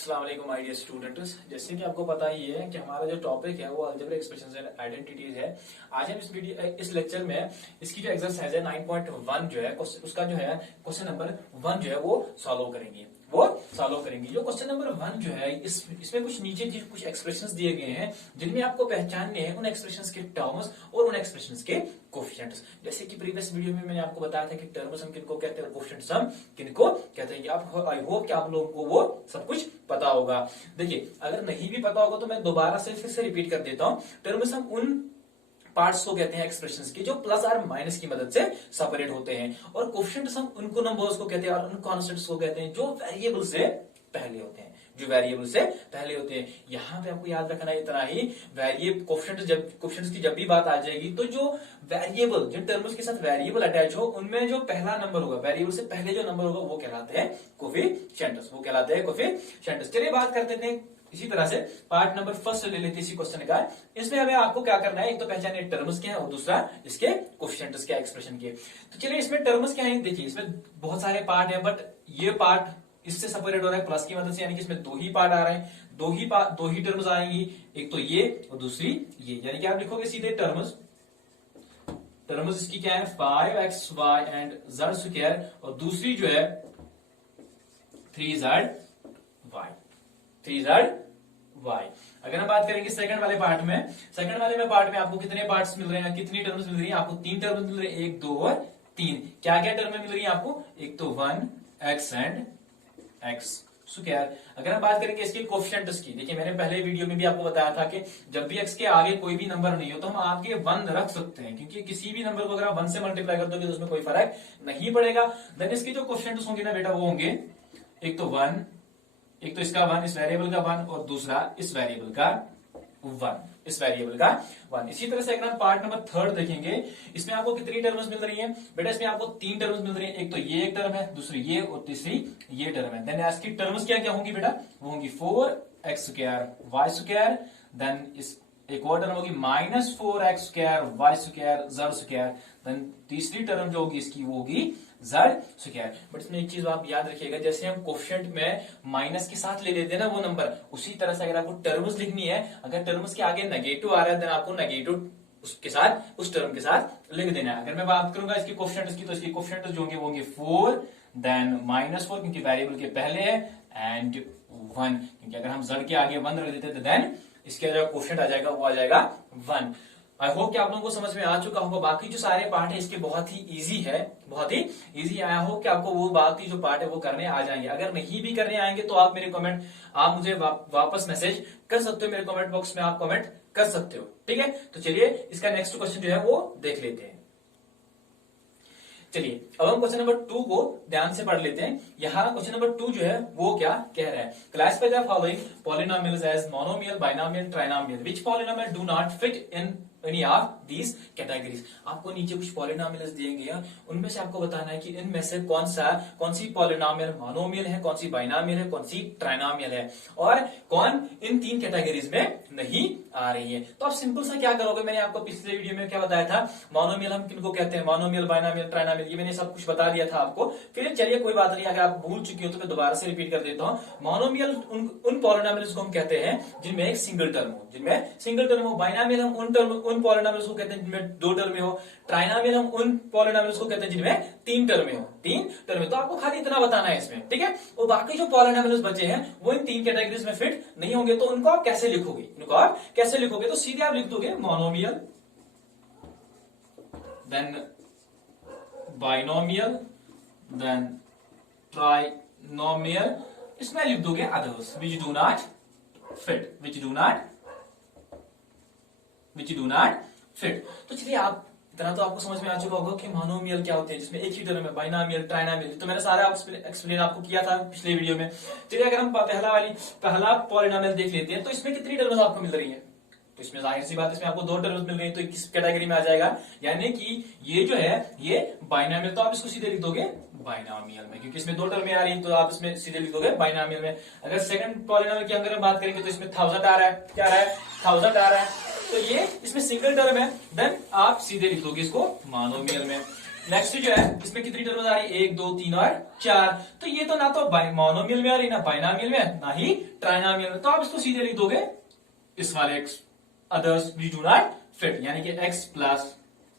अस्सलाम वालेकुम my dear students. जैसे कि आपको पता ही है कि हमारा जो टॉपिक है वो अलजेब्रा एक्सप्रेशंस एंड आइडेंटिटीज है। आज हम इस लेक्चर में इसकी जो एक्सरसाइज है 9.1 जो है उसका जो है क्वेश्चन नंबर 1 जो है वो सॉल्व करेंगे। जो क्वेश्चन नंबर 1 जो है इसमें कुछ नीचे कुछ एक्सप्रेशंस दिए गए हैं जिनमें आपको पहचानने हैं उन एक्सप्रेशंस के टर्म्स और उन एक्सप्रेशंस के कोफिशिएंट्स। जैसे कि प्रीवियस वीडियो में मैंने आपको बताया था कि टर्म्स हम किनको कहते हैं, कोफिशिएंट्स हम किनको कहते हैं। आप आई होप कि आप लोगों को वो सब कुछ पता होगा। देखिए, अगर नहीं भी पता होगा तो मैं दोबारा से फिर से रिपीट कर देता हूं। टर्म्स हम उन पार्ट्स को कहते हैं एक्सप्रेशंस के जो प्लस और माइनस की मदद से सेपरेट होते हैं, और कोफिशिएंट्स हम उनको नंबर्स को कहते हैं और उन कांस्टेंट्स को कहते हैं जो वेरिएबल से पहले होते हैं। यहां पे आपको याद रखना है इतना ही, वेरिएबल कोफिशिएंट्स की जब भी बात आ जाएगी तो जो वेरिएबल, जिन टर्म्स के साथ वेरिएबल अटैच हो उनमें जो पहला नंबर होगा, वेरिएबल से पहले जो नंबर होगा वो कहलाते हैं कोफिशिएंट्स। चलिए बात करते हैं इसी तरह से पार्ट नंबर फर्स्ट ले लेते हैं इसी क्वेश्चन का। इसमें हमें आपको क्या करना है, एक तो पहचाने टर्म्स क्या है और दूसरा इसके कोफिशिएंट्स क्या एक्सप्रेशन के। तो चलिए इसमें टर्म्स क्या है, देखिए इसमें बहुत सारे पार्ट है, बट ये पार्ट इससे सेपरेट हो रहा है प्लस की मदद से, यानी कि इसमें दो ही पार्ट आ रहे हैं, दो ही टर्म्स आएंगी, एक तो ये और दूसरी ये। यानी कि आप लिखोगे सीधे टर्म्स इसकी क्या है 5xy एंड z स्क्वायर, और दूसरी जो है 3zy। अगर हम बात करेंगे सेकंड वाले पार्ट में, आपको कितने पार्ट्स मिल रहे हैं, कितनी टर्म्स मिल रही हैं? आपको 3 टर्म्स मिल रही है, 1 2 और 3। क्या क्या टर्म मिल रही है आपको? एक तो 1x एंड x स्क्वायर। अगर हम बात करेंगे इसके कोफिशिएंट्स की, देखिए मैंने पहले वीडियो में भी आपको बताया था कि जब भी x के आगे कोई भी नंबर नहीं हो तो हम आगे 1 रख सकते हैं, क्योंकि किसी भी नंबर को अगर आप 1 से मल्टीप्लाई कर दोगे तो उसमें कोई फर्क नहीं पड़ेगा। देन इसके जो कोफिशिएंट्स होंगे ना बेटा, वो होंगे एक तो 1, एक तो इसका 1, इस वेरिएबल का 1, और दूसरा इस वेरिएबल का 1। इसी तरह से अगर हम पार्ट नंबर 3 देखेंगे, इसमें आपको कितनी टर्म्स मिल रही हैं बेटा? इसमें आपको 3 टर्म्स मिल रही हैं, एक तो ये एक टर्म है, दूसरी ये और तीसरी ये टर्म है। देन इसकी टर्म्स क्या क्या होंगी बेटा? वो होंगी 4x square y square, then इस एक और टर्म होगी -4x square y square z square, then तीसरी टर्म जो होगी इसकी वो होगी z स्क्वायर। बट इसमें एक चीज आप याद रखिएगा, जैसे हम कोफिशिएंट में माइनस के साथ ले लेते हैं ना वो नंबर, उसी तरह से अगर आपको टर्म्स लिखनी है, अगर टर्म्स के आगे नेगेटिव आ रहा है देन आपको नेगेटिव उसके साथ, उस टर्म के साथ लिख देना है। अगर मैं बात करूंगा इसकी कोफिशिएंट्स की, तो इसकी कोफिशिएंट्स जो होंगे वो होंगे 4, देन -4 क्योंकि वेरिएबल के पहले है, एंड 1 क्योंकि अगर हम z के आगे 1 रख देते तो देन इसके जो कोफिशिएंट आ जाएगा वो आ जाएगा 1। आई होप कि आप लोगों को समझ में आ चुका होगा। बाकी जो सारे पार्ट है इसके बहुत ही इजी है। आई होप कि आपको वो बाकी जो पार्ट है वो करने आ जाएंगे। अगर नहीं भी करने आएंगे तो आप मुझे वापस मैसेज कर सकते हो, मेरे कमेंट बॉक्स में आप कमेंट कर सकते हो, ठीक है। तो चलिए इसका नेक्स्ट क्वेश्चन जो है वो देख लेते हैं। चलिए अब हम क्वेश्चन नंबर 2 को ध्यान से पढ़ लेते हैं। यहाँ क्वेश्चन नंबर 2 जो है वो क्या कह रहा है, classify the following polynomials as monomial, binomial, trinomial, which polynomial do not fit in any of these categories. आपको नीचे कुछ पॉलिनोमियल्स दिएंगे, उनमें से आपको बताना है कि इनमें से कौन सी पॉलिनोमियल मोनोमियल है, कौन सी बाइनोमियल है, कौन सी ट्राइनोमियल है, और कौन इन 3 कैटेगरीज में नहीं आ रही है। तो आप सिंपल सा क्या करोगे, मैंने आपको पिछले वीडियो में क्या बताया था, मोनोमियल हम किनको कहते हैं, मोनोमियल, बाइनोमियल, ट्राइनोमियल, ये मैंने सब कुछ बता दिया था आपको। फिर चलिए कोई बात नहीं, अगर आप भूल चुके हो तो मैं दोबारा से रिपीट कर देता हूँ। मोनोमियल उन पॉलिनोमियल्स को हम कहते हैं जिनमें एक सिंगल टर्म हो, बाइनोमियल हम उन पॉलिनोमियल्स को कहते हैं जिनमें 2 टर्म हो, ट्राइनोमियल हम उन पॉलिनोमियल्स को कहते हैं जिनमें 3 टर्म हो। तो आपको खाली इतना बताना है इसमें, ठीक है। और बाकी जो पॉलिनोमियल्स बचे हैं वो इन 3 कैटेगरीज में फिट नहीं होंगे, तो उनको आप कैसे लिखोगे? तो सीधे आप लिख दोगे monomial, then binomial, then trinomial, इसमें लिख दोगे others which do not fit. तो चलिए आप इतना तो आपको समझ में आ चुका होगा कि मोनोमियल क्या होते हैं, जिसमें एक ही टर्म है, बाइनोमियल, ट्राइनोमियल, तो मैंने सारा एक्सप्लेन आपको किया था पिछले वीडियो में। चलिए अगर हम पहला पॉलिनोमियल देख लेते हैं, तो इसमें कितनी टर्म्स आपको मिल रही है? तो इसमें जाहिर सी बात, इसमें आपको 2 टर्म्स मिल रही है, तो किस कैटेगरी में आ जाएगा, यानी कि ये जो है ये बाइनोमियल, तो आप इसको सीधे लिख दोगे बाइनोमियल में, क्योंकि इसमें 2 टर्में आ रही है, तो आप इसमें सीधे लिख दोगे बाइनोमियल में। अगर सेकंड पॉलिनोमियल की अगर हम बात करेंगे तो इसमें 1000 आ रहा है, क्या आ रहा है, 1000 आ रहा है, तो ये इसमें सिंगल टर्म है, देन आप सीधे लिख दोगे इसको मोनोमियल में। नेक्स्ट जो है इसमें कितनी टर्म्स आ रही है, 1 2 3 और 4। तो ये तो ना तो मोनोमियल में आ रही, ना बाइनोमियल में, ना ही ट्राइनोमियल में। तो आप इसको सीधे लिख दोगे इस वाले x others which do not fit, यानी कि x plus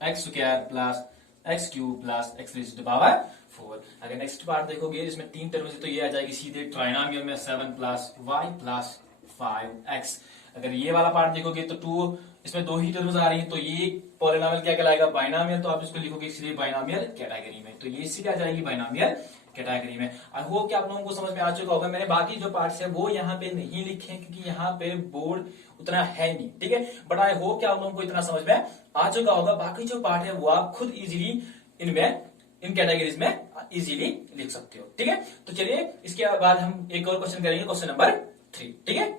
x square plus x cube plus x raise to the power 4। अगर नेक्स्ट पार्ट देखोगे इसमें 3 टर्म्स है तो ये आ जाएगी सीधे ट्राइनोमियल में 7 प्लस वाई प्लस 5x। अगर ये वाला पार्ट देखोगे तो 2, इसमें 2 ही टर्म्स आ रही है तो ये पॉलिनोमियल क्या कहलाएगा, बाइनोमियल। तो आप इसको लिखोगे सीधे बाइनोमियल कैटेगरी में, तो ये सीधे आ जाएगी बाइनोमियल कैटेगरी में। आई होप कि आप लोगों को समझ में आ चुका होगा। मैंने बाकी जो पार्ट्स है वो यहाँ पे नहीं लिखे क्योंकि यहाँ पे बोर्ड उतना है नहीं, ठीक है, बट आई होप कि आप लोगों को इतना समझ में आ चुका होगा। बाकी जो पार्ट है वो आप खुद इजीली इनमें इन कैटेगरीज में इजीली लिख सकते हो, ठीक है। तो चलिए इसके बाद हम एक और क्वेश्चन करेंगे, क्वेश्चन नंबर 3, ठीक है।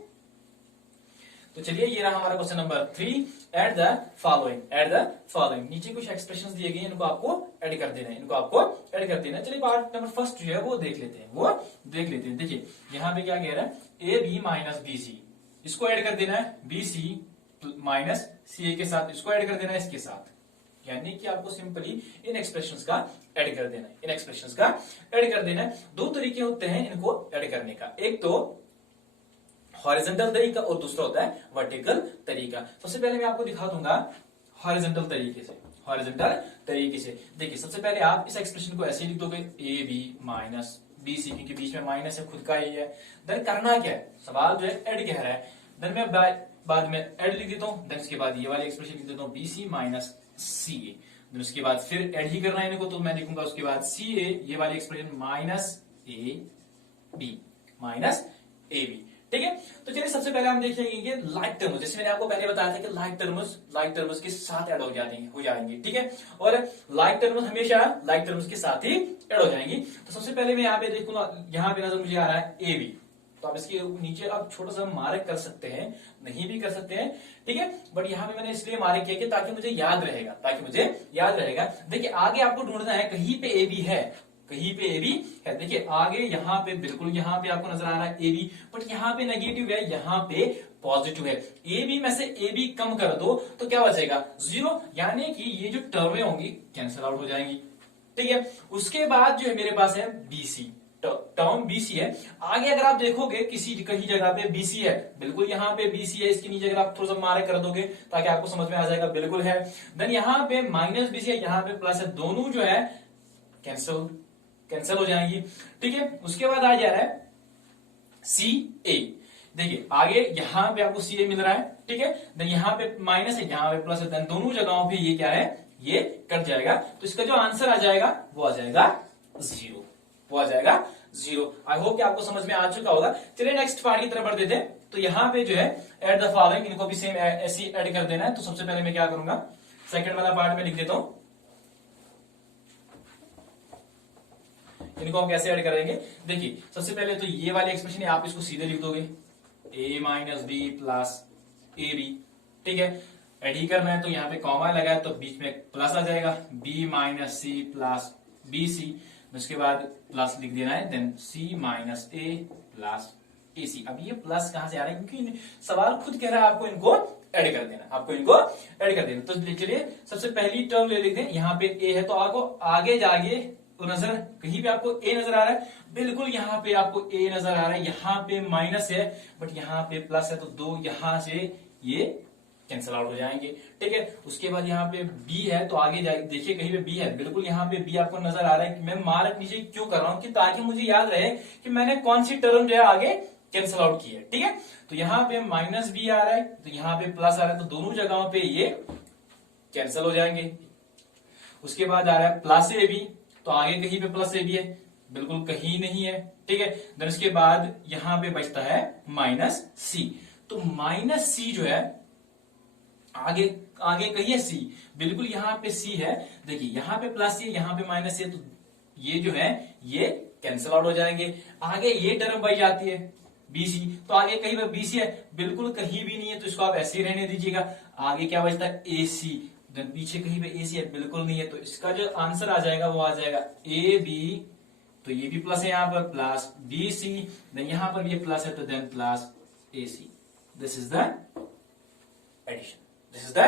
तो चलिए ये रहा हमारा question number 3। Add the following. नीचे कुछ एक्सप्रेशंस दिए गए हैं, इनको आपको ऐड कर देना है, चलिए पार्ट नंबर फर्स्ट जो है वो देख लेते हैं, देखिए यहाँ पे क्या कह रहा है, a b minus b c, इसको ऐड कर देना है बी सी माइनस सी ए के साथ, इसको ऐड कर देना है इसके साथ, यानी कि आपको सिंपली इन एक्सप्रेशंस का ऐड कर देना है। 2 तरीके होते हैं इनको ऐड करने का, एक तो हॉरिजॉन्टल तरीका और दूसरा होता है वर्टिकल तरीका। सबसे पहले मैं आपको दिखा दूंगा हॉरिजॉन्टल तरीके से। देखिए सबसे पहले आप इस एक्सप्रेशन को ऐसे लिख दोगे, a b minus b c, क्योंकि बीच में माइनस है, खुद का ही है। देन करना क्या है, सवाल जो है ऐड कह रहा है, देन मैं बाद में ऐड लिख देता हूं, देन उसके बाद ये वाली एक्सप्रेशन लिख देता हूं बी सी माइनस सी ए, देन उसके बाद फिर ऐड ही करना है इनको, तो मैं लिखूंगा उसके बाद सी ए, ये वाली एक्सप्रेशन माइनस ए बी, ठीक है। तो चलिए सबसे पहले हम देखेंगे कि लाइक टर्म्स, जैसे मैंने आपको पहले बताया था कि लाइक टर्म्स के साथ ऐड हो जाएंगे, ठीक है। और लाइक टर्म्स हमेशा लाइक टर्म्स के साथ ही ऐड हो जाएंगी। तो सबसे पहले मैं यहाँ पे देखूंगा, यहाँ पे नजर मुझे आ रहा है ए बी, तो आप इसके नीचे आप छोटा सा मार्क कर सकते हैं, नहीं भी कर सकते हैं, ठीक है, बट यहाँ पे मैंने इसलिए मार्क किया कि ताकि मुझे याद रहेगा। देखिए आगे आपको ढूंढना है, कहीं पे ए बी है, देखिए आगे यहाँ पे बिल्कुल यहाँ पे आपको नजर आ रहा है ए बी, बट यहाँ पे नेगेटिव है, यहाँ पे पॉजिटिव है। ए बी में से ए बी कम कर दो तो क्या बचेगा, 0, यानी कि ये जो टर्में होंगी कैंसिल आउट हो जाएंगी, ठीक है। उसके बाद जो है मेरे पास है बीसी, टर्म बीसी है। आगे अगर आप देखोगे कहीं जगह पे बीसी है, बिल्कुल यहाँ पे बीसी है, इसके नीचे अगर आप थोड़ा सा मार्क कर दोगे ताकि आपको समझ में आ जाएगा, बिल्कुल है। देन यहाँ पे माइनस बीसी है, यहाँ पे प्लस है, दोनों जो है कैंसिल हो जाएंगी, ठीक है। उसके बाद आ जा रहा है सी ए, देखिए आगे यहाँ पे आपको सी ए मिल रहा है, ठीक है। देन यहाँ पे माइनस है, यहाँ पे प्लस है, देन दोनों जगहों पे ये क्या है, ये कट जाएगा। तो इसका जो आंसर आ जाएगा वो आ जाएगा 0। आई होप कि आपको समझ में आ चुका होगा। चलिए नेक्स्ट पार्ट की तरफ बढ़ देते हैं। तो यहाँ पे जो है एड द फॉलोइंग, इनको भी सेम ऐसी ऐड कर देना है। तो सबसे पहले मैं क्या करूंगा, सेकंड वाला पार्ट में लिख देता हूं, इनको हम कैसे ऐड करेंगे। देखिए सबसे पहले तो ये वाली एक्सप्रेशन है, आप इसको सीधे लिख दोगे a minus b plus a b, ठीक है। ऐड ही करना है तो यहाँ पे कॉमा लगा है तो बीच में प्लस आ जाएगा, b minus c plus b c, उसके बाद प्लस लिख देना है, then c minus a plus a c. अब ये प्लस कहां से आ रहा है, क्योंकि सवाल खुद कह रहा है आपको इनको ऐड कर देना, तो चलिए सबसे पहली टर्म ले लेते हैं। यहाँ पे a है तो आपको आगे जाके तो नजर कहीं पे आपको ए नजर आ रहा है, बिल्कुल यहाँ पे आपको ए नजर आ रहा है, यहाँ पे माइनस है बट यहाँ पे प्लस है, तो 2 यहाँ से ये कैंसिल आउट हो जाएंगे, ठीक है। उसके बाद यहाँ पे बी है तो आगे जाए, देखिए कहीं पे बी है, बिल्कुल यहाँ पे बी आपको नजर आ रहा है। मैं मार्क नीचे क्यों कर रहा हूँ कि ताकि मुझे याद रहे कि मैंने कौन सी टर्म जो है आगे कैंसिल आउट की है, ठीक है। तो यहाँ पे माइनस बी आ रहा है तो यहाँ पे प्लस आ रहा है, तो दोनों जगहों पे ये कैंसिल हो जाएंगे। उसके बाद आ रहा है प्लस ए बी, तो आगे कहीं पे प्लस ए बी है, बिल्कुल कहीं नहीं है, ठीक है। देन उसके बाद यहां पे बचता है माइनस सी, तो माइनस सी जो है आगे कहीं है सी, बिल्कुल यहाँ पे सी है, देखिए यहाँ पे प्लस सी, यहाँ पे माइनस सी है, तो ये जो है ये कैंसिल आउट हो जाएंगे। आगे ये टर्म बच जाती है बीसी, तो आगे कहीं पे बीसी है, बिल्कुल कहीं भी नहीं है, तो इसको आप ऐसे ही रहने दीजिएगा। आगे क्या बचता है ए सी, देन पीछे कहीं पे ए सी है, बिल्कुल नहीं है, तो इसका जो आंसर आ जाएगा वो आ जाएगा ए बी, तो ये भी प्लस है यहाँ पर, प्लस बी सी, देन यहाँ पर ये प्लस है तो then plus a c. This is the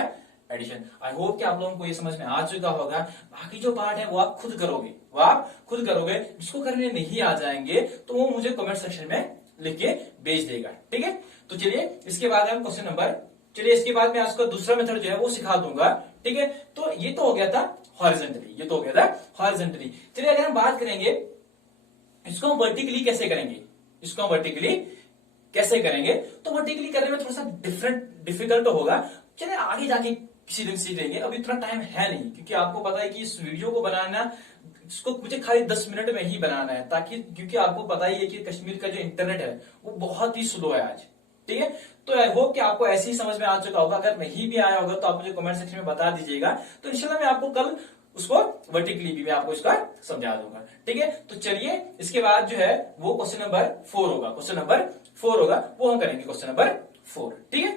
addition. I hope कि आप लोगों को ये समझ में आ चुका होगा। बाकी जो पार्ट है वो आप खुद करोगे, वो आप खुद करोगे। जिसको करने नहीं आ जाएंगे तो वो मुझे कमेंट सेक्शन में लिख के भेज देगा, ठीक है। तो चलिए इसके बाद हम क्वेश्चन नंबर, चलिए इसके बाद मैं आपको दूसरा मेथड जो है वो सिखा दूंगा, ठीक है। तो ये तो हो गया था हॉरिजॉन्टली, ये तो हो गया था हॉरिजॉन्टली। चलिए अगर हम बात करेंगे इसको हम वर्टिकली कैसे करेंगे, इसको हम वर्टिकली कैसे करेंगे, तो वर्टिकली करने में थोड़ा सा डिफिकल्ट होगा। चलिए आगे जाके किसी दिन सीख लेंगे, अभी इतना टाइम है नहीं, क्योंकि आपको पता है कि इस वीडियो को बनाना, इसको मुझे खाली 10 मिनट में ही बनाना है, ताकि क्योंकि आपको पता ही है कि कश्मीर का जो इंटरनेट है वो बहुत ही स्लो है आज, ठीक है। तो आई होप कि आपको ऐसे ही समझ में आ चुका होगा। अगर नहीं भी आया होगा तो आप मुझे कमेंट सेक्शन में बता दीजिएगा, तो इंशाल्लाह मैं आपको कल उसको वर्टिकली भी मैं आपको इसका समझा दूंगा, ठीक है। तो चलिए इसके बाद जो है वो क्वेश्चन नंबर 4 होगा, क्वेश्चन नंबर 4 होगा, वो हम करेंगे क्वेश्चन नंबर 4, ठीक है।